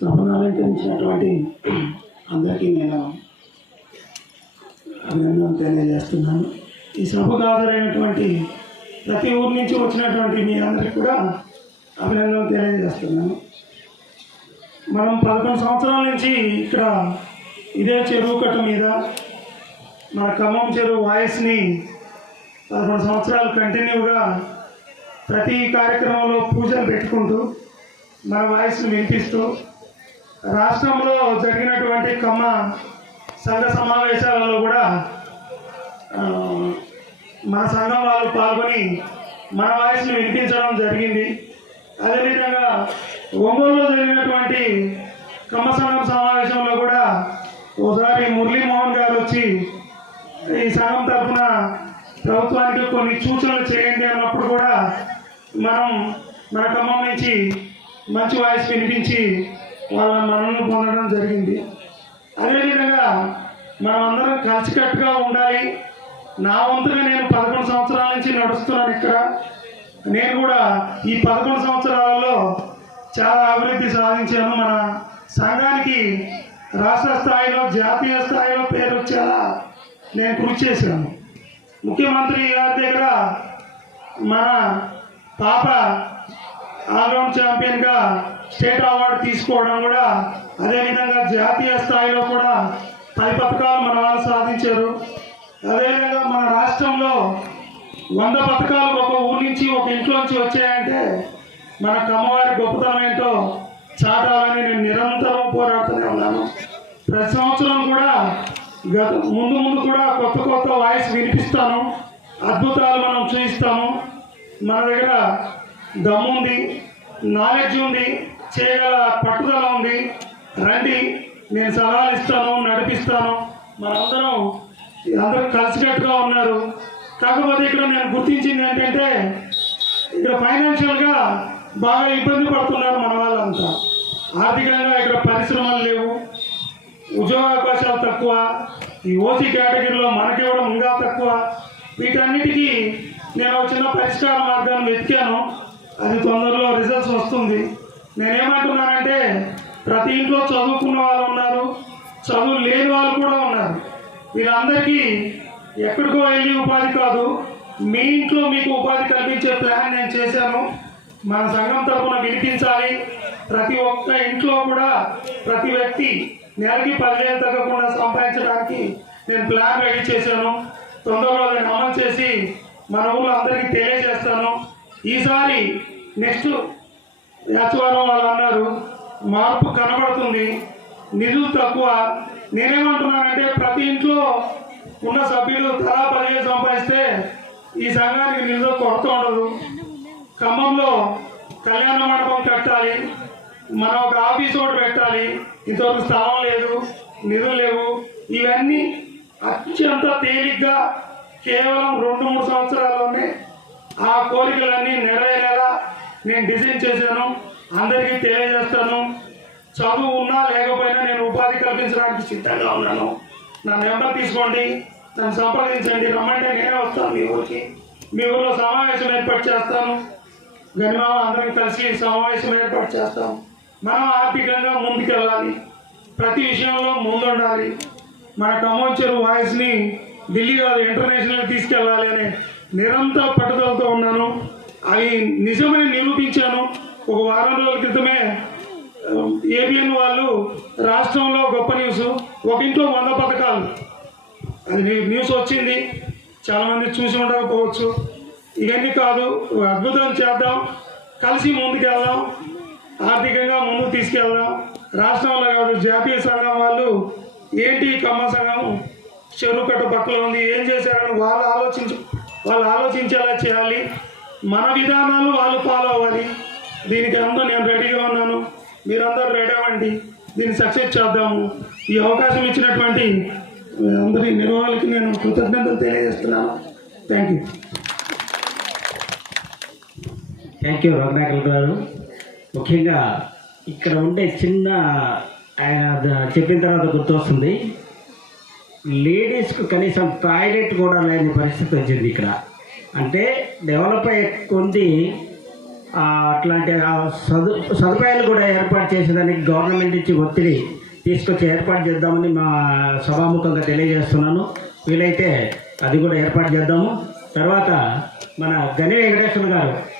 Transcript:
సభను అలంకరించినటువంటి అందరికీ నేను అభినందనలు తెలియజేస్తున్నాను. ఈ సభకు హాజరైనటువంటి ప్రతి ఊరి నుంచి వచ్చినటువంటి మీ అందరికీ కూడా అభినందనలు తెలియజేస్తున్నాను. మనం పదకొండు సంవత్సరాల నుంచి ఇక్కడ ఇదే చెరువు కట్ట మీద మన ఖమ్మం చెరువు వాయిస్ని పదకొండు సంవత్సరాలు కంటిన్యూగా ప్రతి కార్యక్రమంలో పూజలు పెట్టుకుంటూ మన వాయిస్ని వినిపిస్తూ రాష్ట్రంలో జరిగినటువంటి కమ్మ సంఘ సమావేశాలలో కూడా మన సంఘం వాళ్ళు పాల్గొని మన వాయిస్ని వినిపించడం జరిగింది. అదేవిధంగా ఒంగోలులో జరిగినటువంటి కమ్మ సంఘం సమావేశంలో కూడా ఒకసారి మురళీమోహన్ గారు వచ్చి ఈ సంఘం తరఫున ప్రభుత్వానికి కొన్ని సూచనలు చేయండి అన్నప్పుడు కూడా మనం మన ఖమ్మం నుంచి మంచి వాయిస్ వినిపించి వాళ్ళ మనల్ని పొందడం జరిగింది. అదేవిధంగా మనమందరం కలిసికట్టుగా ఉండాలి. నా వంతుగా నేను పదకొండు సంవత్సరాల నుంచి నడుస్తున్నాను ఇక్కడ. నేను కూడా ఈ పదకొండు సంవత్సరాలలో చాలా అభివృద్ధి సాధించాను. మన సంఘానికి రాష్ట్ర స్థాయిలో జాతీయ స్థాయిలో పేరు వచ్చేలా నేను కృషి చేశాను. ముఖ్యమంత్రి గారి దగ్గర మన పాప ఆల్రౌండ్ ఛాంపియన్గా స్టేట్ అవార్డు తీసుకోవడం కూడా అదేవిధంగా జాతీయ స్థాయిలో కూడా పై పథకాలు మన వాళ్ళు సాధించారు. అదేవిధంగా మన రాష్ట్రంలో వంద పథకాలు ఒక ఊరి నుంచి ఒక ఇంట్లోంచి వచ్చాయంటే మన కమ్మవారి గొప్పతనం ఏంటో చాటాలని నేను నిరంతరం పోరాడుతూనే ఉన్నాను. ప్రతి సంవత్సరం కూడా గత ముందు ముందు కూడా కొత్త కొత్త వాయిస్ వినిపిస్తాను. అద్భుతాలు మనం చూపిస్తాము మన దగ్గర దమ్ముంది నాలెడ్జ్ ఉంది చేయగల పట్టుదల ఉంది. రండి నేను సలహాలు ఇస్తాను నడిపిస్తాను. మనందరం అందరూ కలిసికట్టుగా ఉన్నారు. కాకపోతే ఇక్కడ నేను గుర్తించింది ఏంటంటే ఇక్కడ ఫైనాన్షియల్గా బాగా ఇబ్బంది పడుతున్నారు మన వాళ్ళంతా. ఆర్థికంగా ఇక్కడ పరిశ్రమలు లేవు. ఉద్యోగ అవకాశాలు తక్కువ. ఈ ఓసీ కేటగిరీలో మనకివ్వడం ఇంకా తక్కువ. వీటన్నిటికీ నేను ఒక చిన్న పరిష్కార మార్గాన్ని వెతికాను. అది తొందరలో రిజల్ట్స్ వస్తుంది. నేనేమంటున్నానంటే ప్రతి ఇంట్లో చదువుకున్న వాళ్ళు ఉన్నారు చదువు లేని వాళ్ళు కూడా ఉన్నారు. వీళ్ళందరికీ ఎక్కడికో వెళ్ళి ఉపాధి కాదు మీ ఇంట్లో మీకు ఉపాధి కల్పించే ప్లాన్ నేను చేశాను. మన సంఘం తరఫున వినిపించాలి. ప్రతి ఒక్క ఇంట్లో కూడా ప్రతి వ్యక్తి నెలకి పదివేలు తగ్గకుండా సంపాదించడానికి నేను ప్లాన్ రెడీ చేశాను. తొందరలో నేను అమలు చేసి మన ఊళ్ళో అందరికీ తెలియజేస్తాను. ఈసారి నెక్స్ట్ యాచవరం వాళ్ళు అన్నారు మార్పు కనబడుతుంది నిధులు తక్కువ. నేనేమంటున్నానంటే ప్రతి ఇంట్లో ఉన్న సభ్యులు తలా పదివేలు సంపాదిస్తే ఈ సంఘానికి నిధులు కొరత ఉండదు. ఖమ్మంలో కళ్యాణ మండపం కట్టాలి మనం ఒక ఆఫీస్ ఒకటి పెట్టాలి ఇంతవరకు స్థలం లేదు నిధులు లేవు. ఇవన్నీ అత్యంత తేలిగ్గా కేవలం రెండు మూడు సంవత్సరాల్లోనే ఆ కోరికలన్నీ నెరవేరేలా నేను డిజైన్ చేశాను అందరికీ తెలియజేస్తాను. చదువు ఉన్నా లేకపోయినా నేను ఉపాధి కల్పించడానికి సిద్ధంగా ఉన్నాను. నా నెంబర్ తీసుకోండి నన్ను సంప్రదించండి రమ్మంటే నేనే వస్తాను మీ ఊరికి. మీ ఊరిలో సమావేశం ఏర్పాటు చేస్తాను. గనిమామ అందరం కలిసి సమావేశం ఏర్పాటు చేస్తాం. మనం ఆర్థికంగా ముందుకెళ్ళాలి. ప్రతి విషయంలో ముందుండాలి. మన ఖమ్మం చెరువు వాయిస్ని ఢిల్లీ వాళ్ళు ఇంటర్నేషనల్ తీసుకెళ్ళాలి అనే నిరంతర పట్టుదలతో ఉన్నాను. అవి నిజమని నిరూపించాను. ఒక వారం రోజుల క్రితమే ఏబిఎన్ వాళ్ళు రాష్ట్రంలో గొప్ప న్యూస్. ఒక ఇంట్లో వంద పథకాలు. అది న్యూస్ వచ్చింది. చాలామంది చూసి ఉండకపోవచ్చు. ఇవన్నీ కాదు అద్భుతం చేద్దాం. కలిసి ముందుకెళ్దాం. ఆర్థికంగా ముందుకు తీసుకెళ్దాం. రాష్ట్రంలో కాదు జాతీయ సంఘం వాళ్ళు ఏంటి కమ్మ సంఘం? చెరువు కట్ట పక్కలో ఉంది. ఏం చేశారని వాళ్ళు ఆలోచించు వాళ్ళు ఆలోచించేలా చేయాలి. మన విధానాలు వాళ్ళు ఫాలో అవ్వాలి. దీనికి అందరూ నేను రెడీగా ఉన్నాను. మీరందరూ రెడీ అవ్వండి. దీన్ని సక్సెస్ చేద్దాము. ఈ అవకాశం ఇచ్చినటువంటి అందరి నిర్వాహకులకి నేను కృతజ్ఞతలు తెలియజేస్తున్నాను. Thank you thank you Raghunath గారు. ముఖ్యంగా ఇక్కడ ఉండే చిన్న ఆయన చెప్పిన తర్వాత గుర్తొస్తుంది. లేడీస్కు కనీసం టాయిలెట్ కూడా లేని పరిస్థితి వచ్చింది ఇక్కడ. అంటే డెవలప్ అయ్యే కొద్ది అట్లాంటి ఆ సదు సదుపాయాలు కూడా ఏర్పాటు చేసేదానికి గవర్నమెంట్ ఇచ్చి ఒత్తిడి తీసుకొచ్చి ఏర్పాటు చేద్దామని మా సభాముఖంగా తెలియజేస్తున్నాను. వీలైతే అది కూడా ఏర్పాటు చేద్దాము. తర్వాత మన గని వెంకటేశ్వర గారు